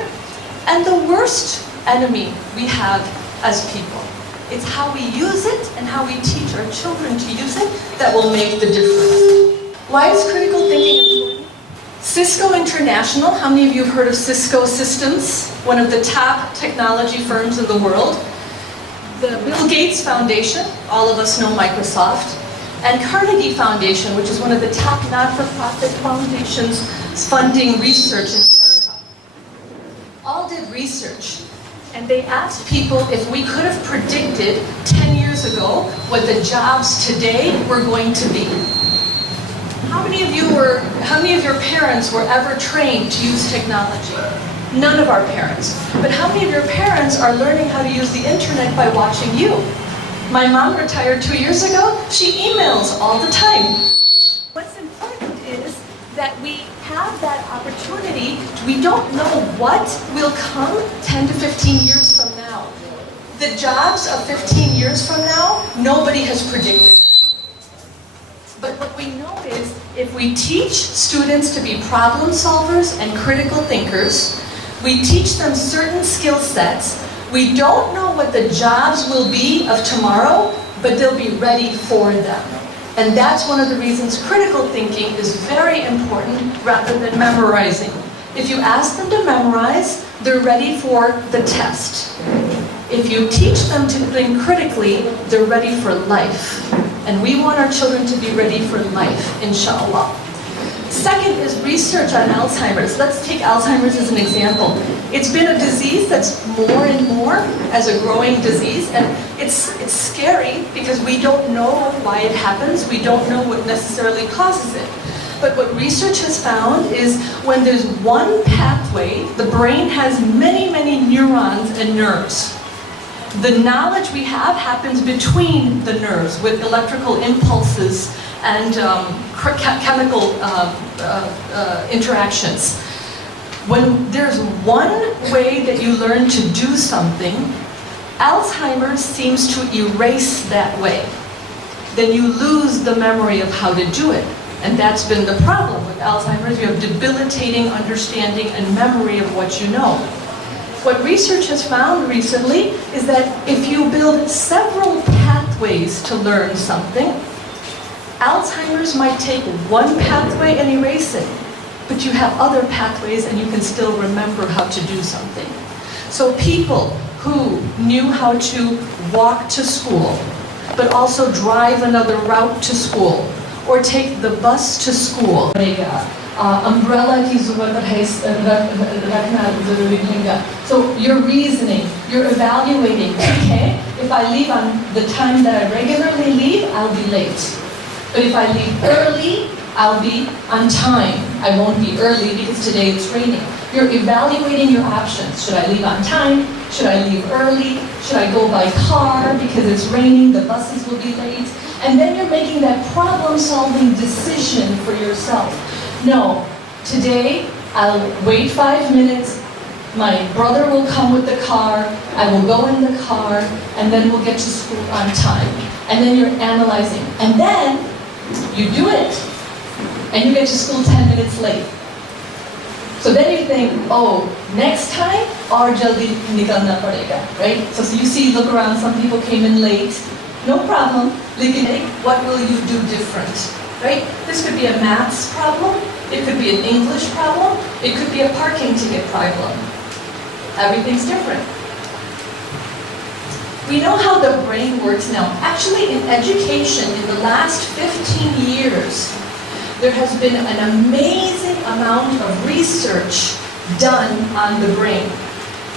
better. And the worst enemy we have as people. It's how we use it and how we teach our children to use it that will make the difference. Why is critical thinking important? Cisco International, how many of you have heard of Cisco Systems? One of the top technology firms in the world. The Bill Gates Foundation, all of us know Microsoft, and Carnegie Foundation, which is one of the top not-for-profit foundations funding research in America. All did research, and they asked people if we could have predicted 10 years ago what the jobs today were going to be. How many of your parents were ever trained to use technology? None of our parents. But how many of your parents are learning how to use the internet by watching you? My mom retired 2 years ago. She emails all the time. What's important is that we have that opportunity. We don't know what will come 10 to 15 years from now. The jobs of 15 years from now, nobody has predicted. But what we know is if we teach students to be problem solvers and critical thinkers, we teach them certain skill sets. We don't know what the jobs will be of tomorrow, but they'll be ready for them. And that's one of the reasons critical thinking is very important rather than memorizing. If you ask them to memorize, they're ready for the test. If you teach them to think critically, they're ready for life. And we want our children to be ready for life, inshallah. Second is research on Alzheimer's. Let's take Alzheimer's as an example. It's been a disease that's more and more as a growing disease, and it's scary because we don't know why it happens. We don't know what necessarily causes it. But what research has found is when there's one pathway, the brain has many, many neurons and nerves. The knowledge we have happens between the nerves with electrical impulses and chemical interactions. When there's one way that you learn to do something, Alzheimer's seems to erase that way. Then you lose the memory of how to do it. And that's been the problem with Alzheimer's. You have debilitating understanding and memory of what you know. What research has found recently is that if you build several pathways to learn something, Alzheimer's might take one pathway and erase it, but you have other pathways and you can still remember how to do something. So people who knew how to walk to school, but also drive another route to school, or take the bus to school. Umbrella की ज़रूरत है रखना ज़रूरी है. So you're reasoning, you're evaluating. Okay, if I leave on the time that I regularly leave, I'll be late. But if I leave early, I'll be on time. I won't be early because today it's raining. You're evaluating your options. Should I leave on time? Should I leave early? Should I go by car because it's raining, the buses will be late? And then you're making that problem-solving decision for yourself. No, today I'll wait 5 minutes, my brother will come with the car, I will go in the car, and then we'll get to school on time. And then you're analyzing. And then you do it, and you get to school 10 minutes late. So then you think, oh, next time, aur jaldi nikalna padega, right? So you see, look around, some people came in late, no problem. What will you do different, right? This could be a maths problem, it could be an English problem, it could be a parking ticket problem. Everything's different. We know how the brain works now. Actually, in education, in the last 15 years, there has been an amazing amount of research done on the brain.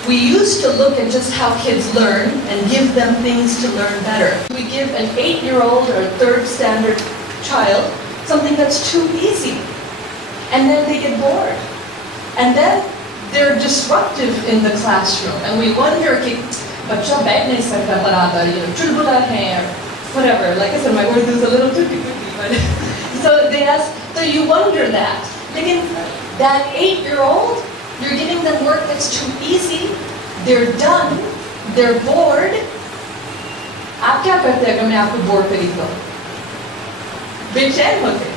We used to look at just how kids learn and give them things to learn better. We give an 8-year-old or a 3rd standard child something that's too easy. And then they get bored. And then they're disruptive in the classroom. And we wonder, bacha baith nahi sakta barabar, chulbula hai, whatever. Like I said, my word is a little tricky, but so you wonder that. That 8-year-old, you're giving them work that's too easy, they're done, they're bored. आप क्या करते हैं अगर मैं आपको bore करी तो? बेचैन होते,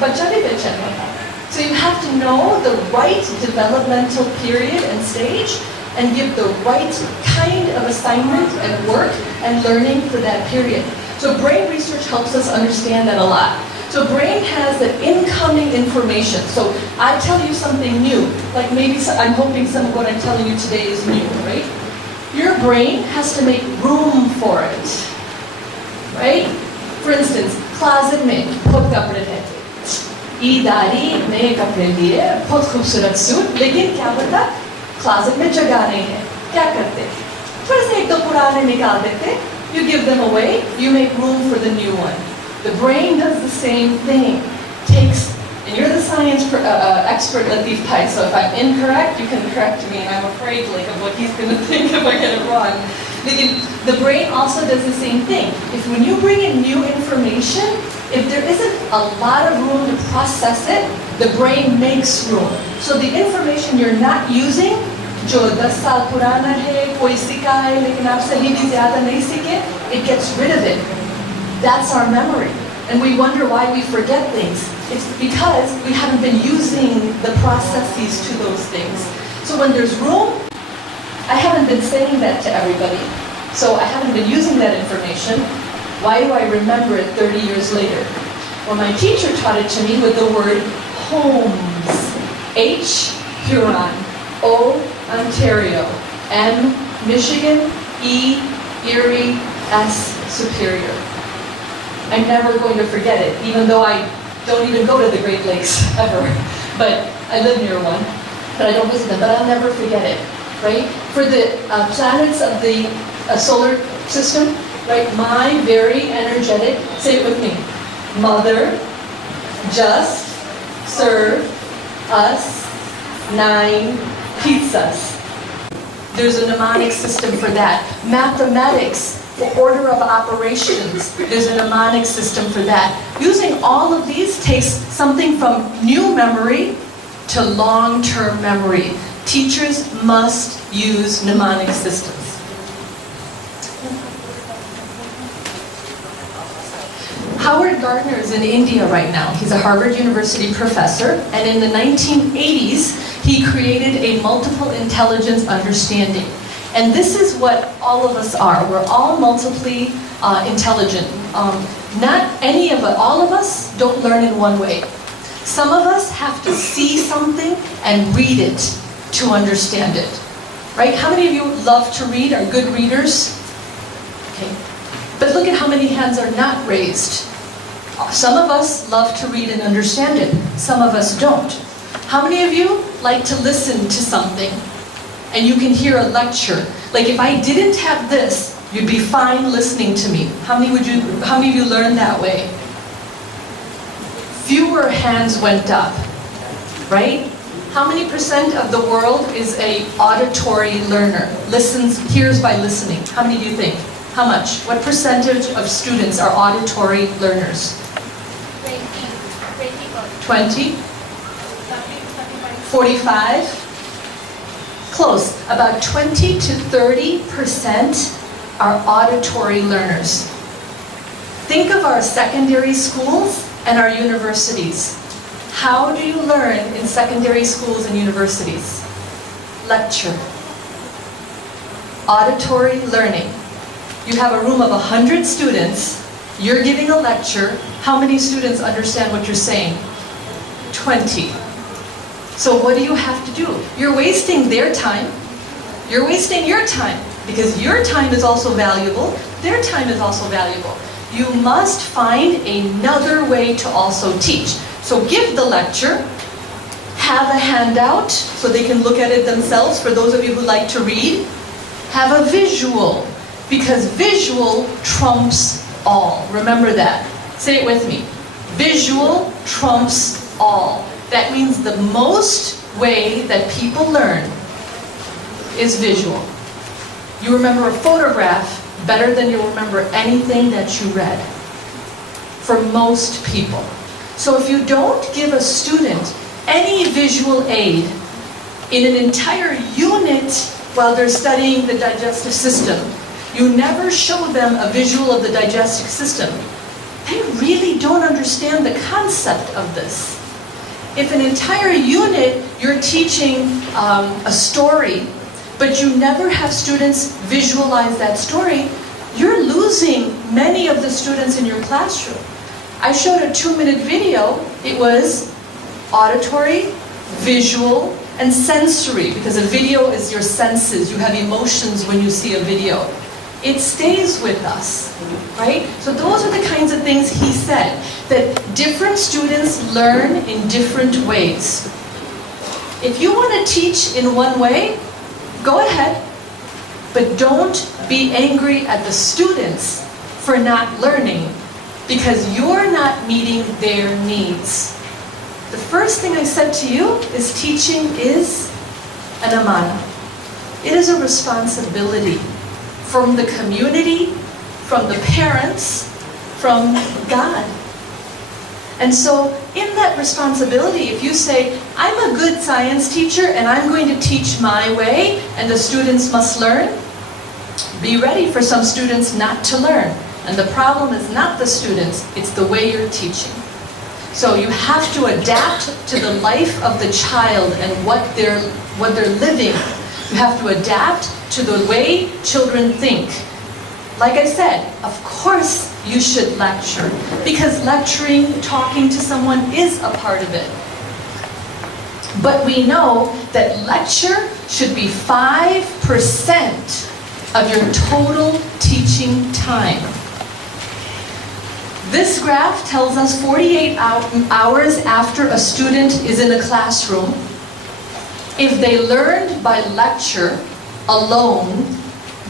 बच्चा भी बेचैन होता, So you have to know the right developmental period and stage and give the right kind of assignment and work and learning for that period. So brain research helps us understand that a lot. So brain has the incoming information. So I tell you something new, like maybe I'm hoping some of what I'm telling you today is new, right? Your brain has to make room for it, right? For instance, closet में बहुत कपड़े रहते, ईदारी नए कपड़े लिए बहुत खूबसूरत suit, लेकिन क्या पता closet में जगह नहीं है, क्या करते? थोड़े से एक दो पुराने निकाल देते, you give them away, you make room for the new one. The brain does the same thing. Takes, and you're the science expert, Latif Pai, so if I'm incorrect, you can correct me, and I'm afraid like, of what he's going to think if I get it wrong. The brain also does the same thing. If when you bring in new information, if there isn't a lot of room to process it, the brain makes room. So the information you're not using, जो 10 साल पुराना है, कोई सीखा है, लेकिन आप सही भी ज़्यादा नहीं सीखे, it gets rid of it. That's our memory. And we wonder why we forget things. It's because we haven't been using the processes to those things. So when there's room, I haven't been saying that to everybody. So I haven't been using that information. Why do I remember it 30 years later? Well, my teacher taught it to me with the word homes. H, Huron. O, Ontario. M, Michigan. E, Erie. S, Superior. I'm never going to forget it, even though I don't even go to the Great Lakes ever. But I live near one, but I don't visit them. But I'll never forget it, right? For the planets of the solar system, right? My very energetic, say it with me, mother, just, serve, us, 9 pizzas. There's a mnemonic system for that. Mathematics, the order of operations, there's a mnemonic system for that. Using all of these takes something from new memory to long-term memory. Teachers must use mnemonic systems. Howard Gardner is in India right now. He's a Harvard University professor, and in the 1980s, he created a multiple intelligence understanding. And this is what all of us are. We're all multiply intelligent. Not any of us, all of us don't learn in one way. Some of us have to see something and read it to understand it. Right? How many of you love to read, are good readers? Okay. But look at how many hands are not raised. Some of us love to read and understand it. Some of us don't. How many of you like to listen to something and you can hear a lecture? Like if I didn't have this, you'd be fine listening to me. How many of you learned that way? Fewer hands went up, right? How many percent of the world is a auditory learner? Listens, hears by listening. How many do you think? How much? What percentage of students are auditory learners? 20? 45? Close. About 20 to 30% are auditory learners. Think of our secondary schools and our universities. How do you learn in secondary schools and universities? Lecture. Auditory learning. You have a room of 100 students, you're giving a lecture, how many students understand what you're saying? 20. So what do you have to do? You're wasting their time, you're wasting your time, because your time is also valuable, their time is also valuable. You must find another way to also teach. So give the lecture, have a handout so they can look at it themselves, for those of you who like to read. Have a visual, because visual trumps all. Remember that. Say it with me. Visual trumps all. That means the most way that people learn is visual. You remember a photograph better than you remember anything that you read. For most people. So if you don't give a student any visual aid in an entire unit while they're studying the digestive system, you never show them a visual of the digestive system, they really don't understand the concept of this. If an entire unit you're teaching a story, but you never have students visualize that story, you're losing many of the students in your classroom. I showed a 2-minute video. It was auditory, visual, and sensory, because a video is your senses. You have emotions when you see a video. It stays with us, right? So those are the kinds of things he said, that different students learn in different ways. If you want to teach in one way, go ahead, but don't be angry at the students for not learning, because you're not meeting their needs. The first thing I said to you is teaching is an amana. It is a responsibility from the community, from the parents, from God. And so in that responsibility, if you say, I'm a good science teacher and I'm going to teach my way and the students must learn, be ready for some students not to learn. And the problem is not the students, it's the way you're teaching. So you have to adapt to the life of the child and what they're living. You have to adapt to the way children think. Like I said, of course you should lecture, because lecturing, talking to someone is a part of it. But we know that lecture should be 5% of your total teaching time. This graph tells us 48 hours after a student is in a classroom, if they learned by lecture alone,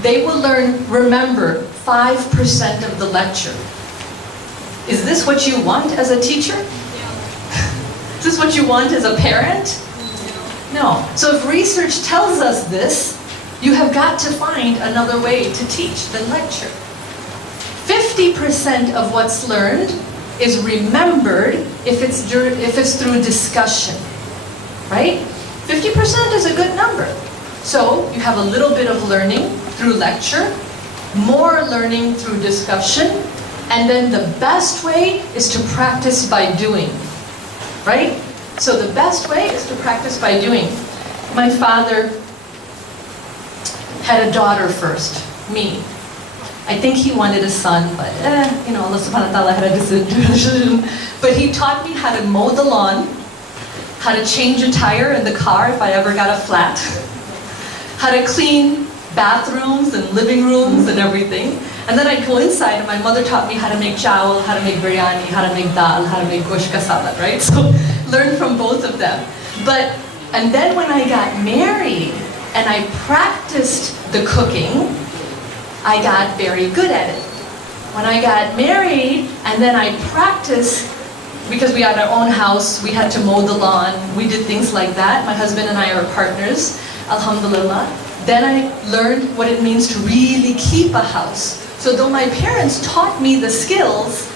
they will remember 5% of the lecture. Is this what you want as a teacher? Is this what you want as a parent? No. So if research tells us this, you have got to find another way to teach than lecture. 50% of what's learned is remembered if it's through discussion, right? 50% is a good number. So you have a little bit of learning through lecture, more learning through discussion, and then the best way is to practice by doing, right? So the best way is to practice by doing. My father had a daughter first, me. I think he wanted a son, but Allah subhanahu wa ta'ala had a decision. But he taught me how to mow the lawn, how to change a tire in the car if I ever got a flat, how to clean bathrooms and living rooms and everything. And then I'd go inside and my mother taught me how to make chawal, how to make biryani, how to make dal, how to make gosh ka salad, right? So learn from both of them. And then when I got married and I practiced the cooking, I got very good at it. When I got married and then I practiced, because we had our own house, we had to mow the lawn, we did things like that. My husband and I are partners, alhamdulillah. Then I learned what it means to really keep a house. So though my parents taught me the skills,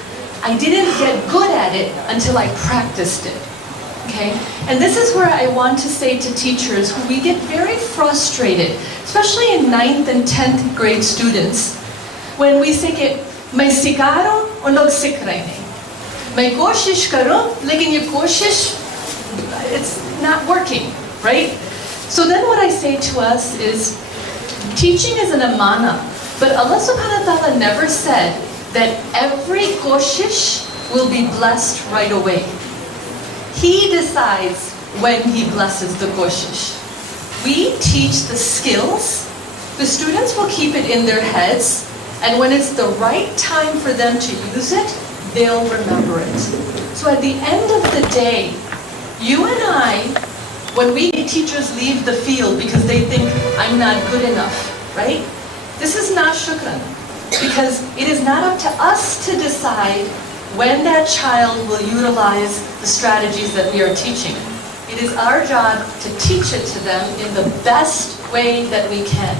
I didn't get good at it until I practiced it. Okay? And this is where I want to say to teachers who we get very frustrated, especially in 9th and 10th grade students, when we say कि मैं सिखा रहा हूँ और लोग सीख रहे नहीं, मैं कोशिश करूँ लेकिन ये कोशिश it's not working, right? So then what I say to us is, teaching is an amana, but Allah subhanahu wa ta'ala never said that every koshish will be blessed right away. He decides when He blesses the koshish. We teach the skills, the students will keep it in their heads, and when it's the right time for them to use it, they'll remember it. So at the end of the day, you and I, when we teachers leave the field because they think, I'm not good enough, right? This is not shukran, because it is not up to us to decide when that child will utilize the strategies that we are teaching. It is our job to teach it to them in the best way that we can.